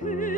嗯